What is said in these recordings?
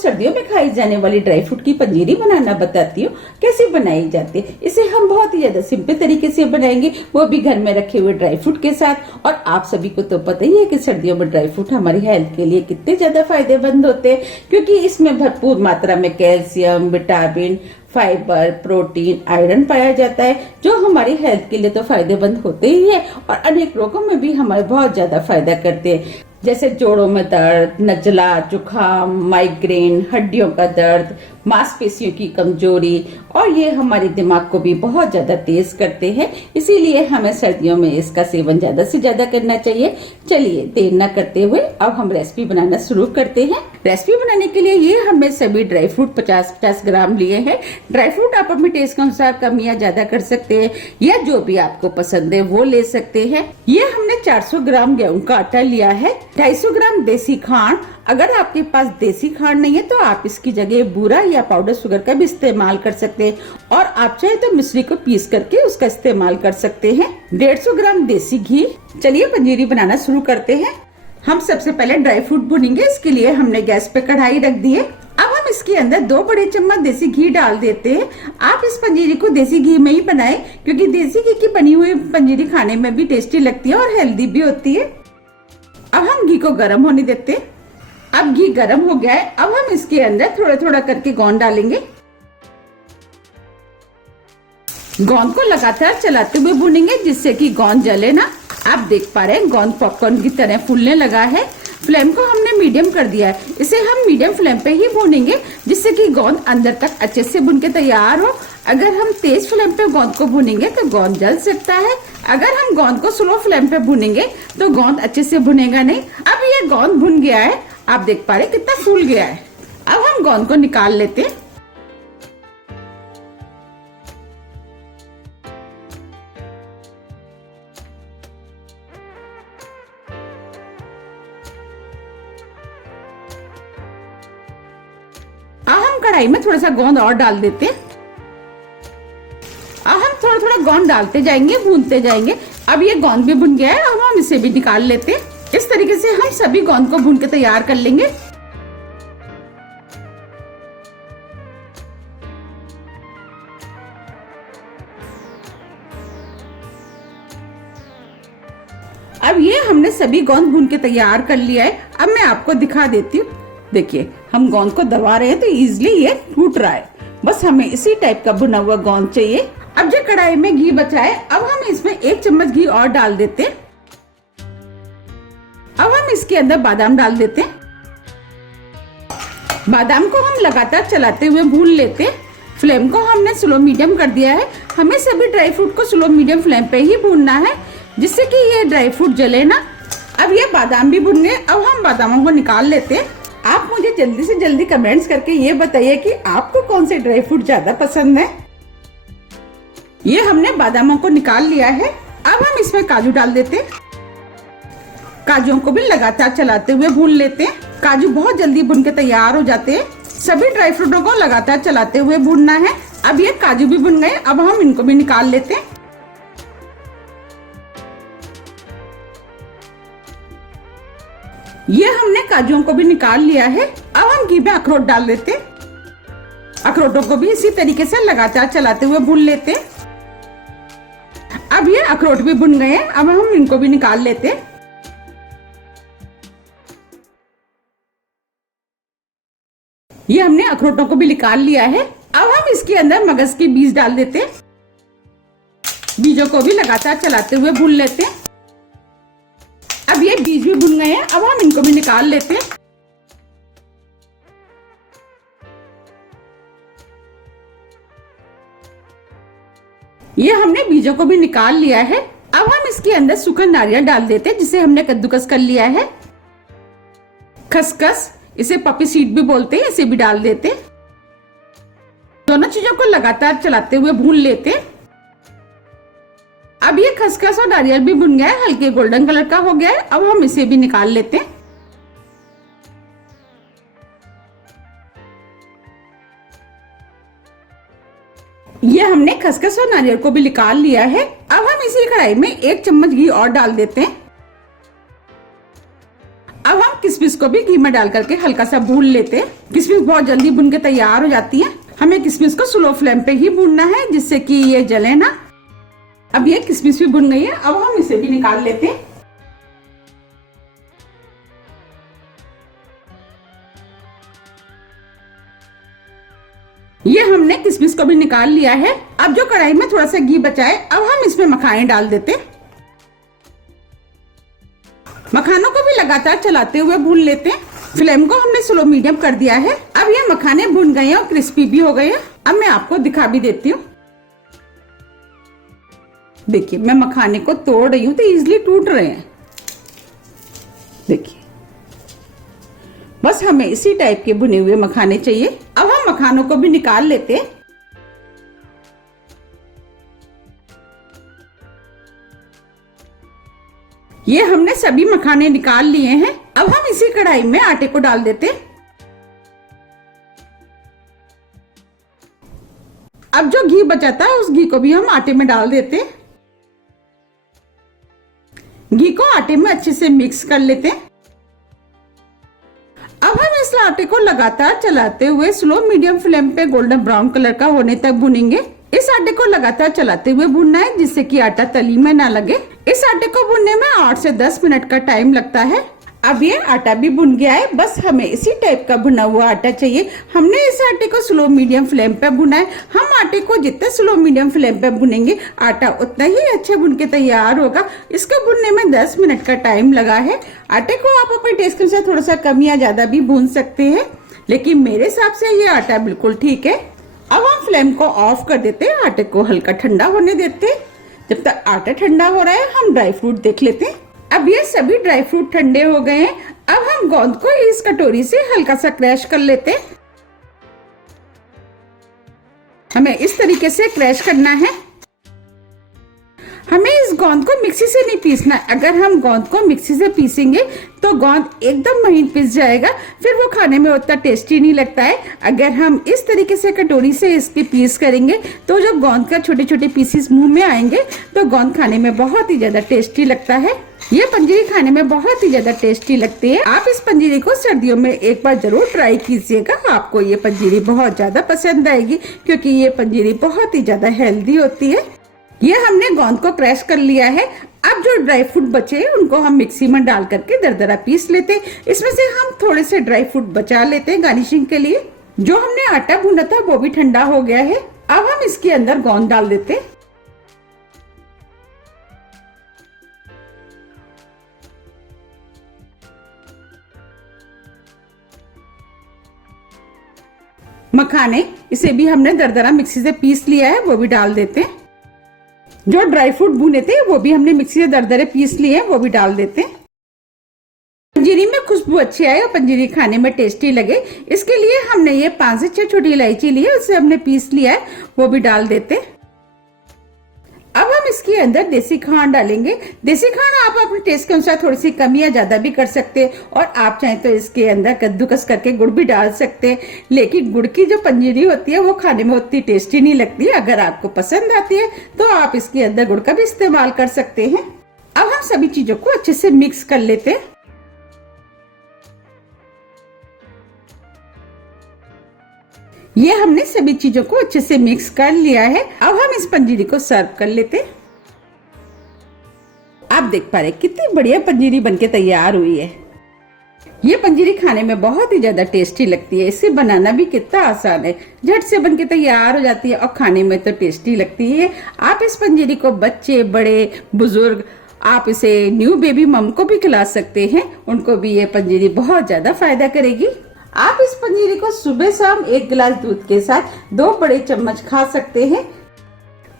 सर्दियों में खाई जाने वाली ड्राई फ्रूट की पंजीरी बनाना बताती हूँ कैसे बनाई जाती है। इसे हम बहुत ही ज्यादा सिंपल तरीके से बनाएंगे, वो भी घर में रखे हुए ड्राई फ्रूट के साथ। और आप सभी को तो पता ही है कि सर्दियों में ड्राई फ्रूट हमारी हेल्थ के लिए कितने ज्यादा फायदेमंद होते हैं, क्योंकि इसमें भरपूर मात्रा में calcium, vitamin, fibre, protein, iron पाया जाता है, जो हमारी हेल्थ के लिए तो फायदेमंद होते ही है और अनेक रोगों में भी हमारे बहुत ज्यादा फायदा करते हैं, जैसे जोड़ों में दर्द, नजला, जुखाम, माइग्रेन, हड्डियों का दर्द, मांसपेशियों की कमजोरी, और ये हमारे दिमाग को भी बहुत ज्यादा तेज करते हैं। इसीलिए हमें सर्दियों में इसका सेवन ज्यादा से ज्यादा करना चाहिए। चलिए देर न करते हुए अब हम रेसिपी बनाना शुरू करते हैं। रेसिपी बनाने के लिए ये हमने सभी ड्राई फ्रूट 50-50 ग्राम लिए हैं। ड्राई फ्रूट आप अपने टेस्ट के अनुसार कम या ज्यादा कर सकते हैं, या जो भी आपको पसंद है वो ले सकते हैं। ये हमने 400 ग्राम गेहूं का आटा लिया है, 250 ग्राम देसी खांड। अगर आपके पास देसी खांड नहीं है तो आप इसकी जगह बूरा या पाउडर शुगर का भी इस्तेमाल कर सकते हैं, और आप चाहे तो मिश्री को पीस करके उसका इस्तेमाल कर सकते हैं। 150 ग्राम देसी घी। चलिए पंजीरी बनाना शुरू करते हैं। हम सबसे पहले ड्राई फ्रूट भुनेंगे। इसके लिए हमने गैस पे कढ़ाई रख दी है। अब हम इसके अंदर 2 बड़े चम्मच देसी घी डाल देते हैं। आप इस पंजीरी को देसी घी में ही बनाएं, क्योंकि देसी घी की बनी हुई पंजीरी खाने में भी टेस्टी लगती है और हेल्दी भी होती है। अब हम घी को गर्म होने देते हैं। अब घी गर्म हो गया है। अब हम इसके अंदर थोड़ा थोड़ा करके गोंद डालेंगे। गोंद को लगातार चलाते हुए भूनेंगे, जिससे कि गोंद जले ना। आप देख पा रहे हैं गोंद पॉपकॉर्न की तरह फूलने लगा है। फ्लेम को हमने मीडियम कर दिया है। इसे हम मीडियम फ्लेम पे ही भूनेंगे, जिससे कि गोंद अंदर तक अच्छे से भुन के तैयार हो। अगर हम तेज फ्लेम पे गोंद को भुनेंगे तो गोंद जल सकता है। अगर हम गोंद को स्लो फ्लेम पे भुनेंगे तो गोंद अच्छे से भुनेगा नहीं। अब ये गोंद भुन गया है। आप देख पा रहे हैं कितना फूल गया है। अब हम गोंद को निकाल लेते हैं। अब हम कढ़ाई में थोड़ा सा गोंद और डाल देते हैं। अब हम थोड़ा थोड़ा गोंद डालते जाएंगे, भूनते जाएंगे। अब ये गोंद भी भुन गया है। अब हम इसे भी निकाल लेते हैं। इस तरीके से हम सभी गोंद को भून के तैयार कर लेंगे। अब ये हमने सभी गोंद भून के तैयार कर लिया है। अब मैं आपको दिखा देती हूँ। देखिए हम गोंद को दबा रहे हैं तो इजीली ये टूट रहा है। बस हमें इसी टाइप का भुना हुआ गोंद चाहिए। अब जो कढ़ाई में घी बचा है, अब हम इसमें 1 चम्मच घी और डाल देते हैं। अब हम इसके अंदर बादाम डाल देते हैं। बादाम को हम लगातार चलाते हुए भून लेते हैं। फ्लेम को हमने स्लो मीडियम कर दिया है। हमें सभी ड्राई फ्रूट को स्लो मीडियम फ्लेम पे ही भूनना है, जिससे कि ये ड्राई फ्रूट जले ना। अब ये बादाम भी भुन गए। अब हम बादामों को निकाल लेते हैं। आप मुझे जल्दी से जल्दी कमेंट्स करके ये बताइए कि आपको कौन से ड्राई फ्रूट ज्यादा पसंद है। ये हमने बादामों को निकाल लिया है। अब हम इसमें काजू डाल देते हैं। काजू को भी लगातार चलाते हुए भून लेते हैं। काजू बहुत जल्दी भुन के तैयार हो जाते हैं। सभी ड्राई फ्रूटों को लगातार चलाते हुए भूनना है। अब ये काजू भी भुन गए। अब हम इनको भी निकाल लेते हैं। ये हमने काजुओं को भी निकाल लिया है। अब हम घी में अखरोट डाल देते हैं। अखरोटों को भी इसी तरीके से लगातार चलाते हुए भून लेते हैं। अब ये अखरोट भी भुन गए हैं। अब हम इनको भी निकाल लेते हैं। ये हमने अखरोटों को भी निकाल लिया है। अब हम इसके अंदर मगज के बीज डाल देते हैं। बीजों को भी लगातार चलाते हुए भून लेते हैं। अब ये बीज भी भुन गए हैं। अब हम इनको भी निकाल लेते हैं। ये हमने बीजों को भी निकाल लिया है। अब हम इसके अंदर सूखा नारियल डाल देते हैं, जिसे हमने कद्दूकस कर लिया है। खसखस, इसे पपी सीड भी बोलते हैं, इसे भी डाल देते हैं। दोनों चीजों को लगातार चलाते हुए भून लेते हैं। अब ये खसखस और नारियल भी भुन गया है, हल्के गोल्डन कलर का हो गया है। अब हम इसे भी निकाल लेते हैं। ये हमने खसखस और नारियल को भी निकाल लिया है। अब हम इसी कढ़ाई में 1 चम्मच घी और डाल देते हैं। अब हम किशमिश को भी घी में डाल करके हल्का सा भून लेते हैं। किशमिश बहुत जल्दी भून के तैयार हो जाती है। हमें किशमिश को स्लो फ्लेम पे ही भूनना है जिससे कि ये जले ना। अब ये किशमिश भी भुन गई है, अब हम इसे भी निकाल लेते हैं। ये हमने किशमिश को भी निकाल लिया है। अब जो कढ़ाई में थोड़ा सा घी बचा है, अब हम इसमें मखाने डाल देते हैं। मखानों को भी लगातार चलाते हुए भून लेते हैं। फ्लेम को हमने स्लो मीडियम कर दिया है। अब ये मखाने भुन गए हैं और क्रिस्पी भी हो गए हैं। अब मैं आपको दिखा भी देती हूँ। देखिए मैं मखाने को तोड़ रही हूँ तो इजीली टूट रहे हैं। देखिए बस हमें इसी टाइप के भुने हुए मखाने चाहिए। अब हम मखानों को भी निकाल लेते हैं। ये हमने सभी मखाने निकाल लिए हैं। अब हम इसी कढ़ाई में आटे को डाल देते हैं। अब जो घी बचा था उस घी को भी हम आटे में डाल देते हैं। घी को आटे में अच्छे से मिक्स कर लेते हैं। अब हम इस आटे को लगातार चलाते हुए स्लो मीडियम फ्लेम पे गोल्डन ब्राउन कलर का होने तक भुनेंगे। इस आटे को लगातार चलाते हुए भुनना है जिससे कि आटा तली में ना लगे। इस आटे को भुनने में 8 से 10 मिनट का टाइम लगता है। अब ये आटा भी भुन गया है। बस हमें इसी टाइप का भुना हुआ आटा चाहिए। हमने इस आटे को स्लो मीडियम फ्लेम पे भुना है। हम आटे को जितना स्लो मीडियम फ्लेम पे भुनेंगे आटा उतना ही अच्छा भुन के तैयार होगा। इसको भुनने में 10 मिनट का टाइम लगा है। आटे को आप अपने टेस्ट के अनुसार थोड़ा सा कम या ज्यादा भी भून सकते हैं, लेकिन मेरे हिसाब से ये आटा बिल्कुल ठीक है। अब हम फ्लेम को ऑफ कर देते हैं। आटे को हल्का ठंडा होने देते हैं। जब तक आटा ठंडा हो रहा है हम ड्राई फ्रूट देख लेते हैं। अब ये सभी ड्राई फ्रूट ठंडे हो गए हैं। अब हम गोंद को इस कटोरी से हल्का सा क्रैश कर लेते हैं। हमें इस तरीके से क्रैश करना है। हमें इस गोंद को मिक्सी से नहीं पीसना। अगर हम गोंद को मिक्सी से पीसेंगे तो गोंद एकदम महीन पिस जाएगा, फिर वो खाने में उतना टेस्टी नहीं लगता है। अगर हम इस तरीके से कटोरी से इसकी पीस करेंगे तो जब गोंद का छोटे छोटे पीसेस मुंह में आएंगे तो गोंद खाने में बहुत ही ज्यादा टेस्टी लगता है। ये पंजीरी खाने में बहुत ही ज्यादा टेस्टी लगती है। आप इस पंजीरी को सर्दियों में एक बार जरूर ट्राई कीजिएगा। आपको ये पंजीरी बहुत ज्यादा पसंद आएगी क्योंकि ये पंजीरी बहुत ही ज्यादा हेल्दी होती है। ये हमने गोंद को क्रैश कर लिया है। अब जो ड्राई फ्रूट बचे हैं उनको हम मिक्सी में डाल करके दरदरा पीस लेते हैं। इसमें से हम थोड़े से ड्राई फ्रूट बचा लेते हैं गार्निशिंग के लिए। जो हमने आटा भुना था वो भी ठंडा हो गया है। अब हम इसके अंदर गोंद डाल देते हैं। मखाने इसे भी हमने दरदरा मिक्सी से पीस लिया है, वो भी डाल देते हैं। जो ड्राई फ्रूट भुने थे वो भी हमने मिक्सी से दरदरे पीस लिए हैं, वो भी डाल देते हैं। पंजीरी में खुशबू अच्छी आए और पंजीरी खाने में टेस्टी लगे इसके लिए हमने ये 5 से 6 छोटी इलायची ली है, उसे हमने पीस लिया है, वो भी डाल देते हैं। अब हम इसके अंदर देसी खांड डालेंगे। देसी खांड आप अपने टेस्ट के अनुसार थोड़ी सी कम या ज्यादा भी कर सकते हैं और आप चाहें तो इसके अंदर कद्दूकस करके गुड़ भी डाल सकते हैं। लेकिन गुड़ की जो पंजीरी होती है वो खाने में उतनी टेस्टी नहीं लगती है। अगर आपको पसंद आती है तो आप इसके अंदर गुड़ का भी इस्तेमाल कर सकते हैं। अब हम सभी चीजों को अच्छे से मिक्स कर लेते हैं। ये हमने सभी चीजों को अच्छे से मिक्स कर लिया है। अब हम इस पंजीरी को सर्व कर लेते हैं। आप देख पा रहे कितनी बढ़िया पंजीरी बनके तैयार हुई है। ये पंजीरी खाने में बहुत ही ज्यादा टेस्टी लगती है। इसे बनाना भी कितना आसान है, झट से बनके तैयार हो जाती है और खाने में तो टेस्टी लगती है। आप इस पंजीरी को बच्चे, बड़े, बुजुर्ग, आप इसे न्यू बेबी मम को भी खिला सकते हैं। उनको भी ये पंजीरी बहुत ज्यादा फायदा करेगी। आप इस पंजीरी को सुबह शाम 1 गिलास दूध के साथ 2 बड़े चम्मच खा सकते हैं।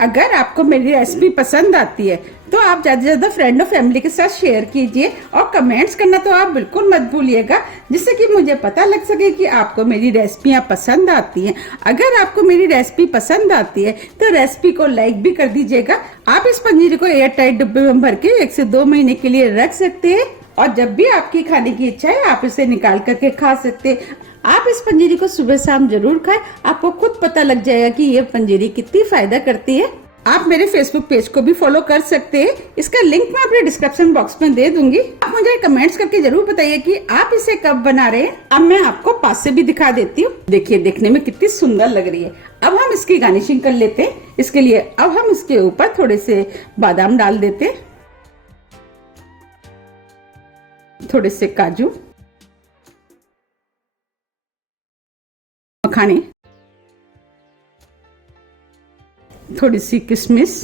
अगर आपको मेरी रेसिपी पसंद आती है तो आप ज्यादा से ज्यादा फ्रेंड और फैमिली के साथ शेयर कीजिए और कमेंट्स करना तो आप बिल्कुल मत भूलिएगा, जिससे कि मुझे पता लग सके कि आपको मेरी रेसिपियां पसंद आती हैं। अगर आपको मेरी रेसिपी पसंद आती है तो रेसिपी को लाइक भी कर दीजिएगा। आप इस पंजीरी को एयर टाइट डिब्बे में भर के 1 से 2 महीने के लिए रख सकते हैं और जब भी आपकी खाने की इच्छा है आप इसे निकाल करके खा सकते हैं। आप इस पंजीरी को सुबह शाम जरूर खाएं, आपको खुद पता लग जाएगा कि ये पंजीरी कितनी फायदा करती है। आप मेरे फेसबुक पेज को भी फॉलो कर सकते हैं, इसका लिंक मैं अपने डिस्क्रिप्शन बॉक्स में दे दूंगी। आप मुझे कमेंट्स करके जरूर बताइए कि आप इसे कब बना रहे हैं। अब मैं आपको पास से भी दिखा देती हूँ। देखिए देखने में कितनी सुंदर लग रही है। अब हम इसकी गार्निशिंग कर लेते हैं। इसके लिए अब हम इसके ऊपर थोड़े से बादाम डाल देते हैं, थोड़े से काजू, मखाने, थोड़ी सी किशमिश।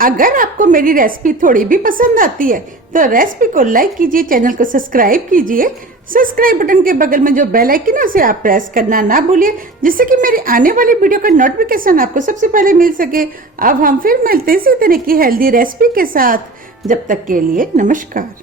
अगर आपको मेरी रेसिपी थोड़ी भी पसंद आती है तो रेसिपी को लाइक कीजिए, चैनल को सब्सक्राइब कीजिए। सब्सक्राइब बटन के बगल में जो बेल आइकन है उसे आप प्रेस करना ना भूलिए, जिससे कि मेरी आने वाली वीडियो का नोटिफिकेशन आपको सबसे पहले मिल सके। अब हम फिर मिलते हैं इसी तरह की हेल्दी रेसिपी के साथ। जब तक के लिए नमस्कार।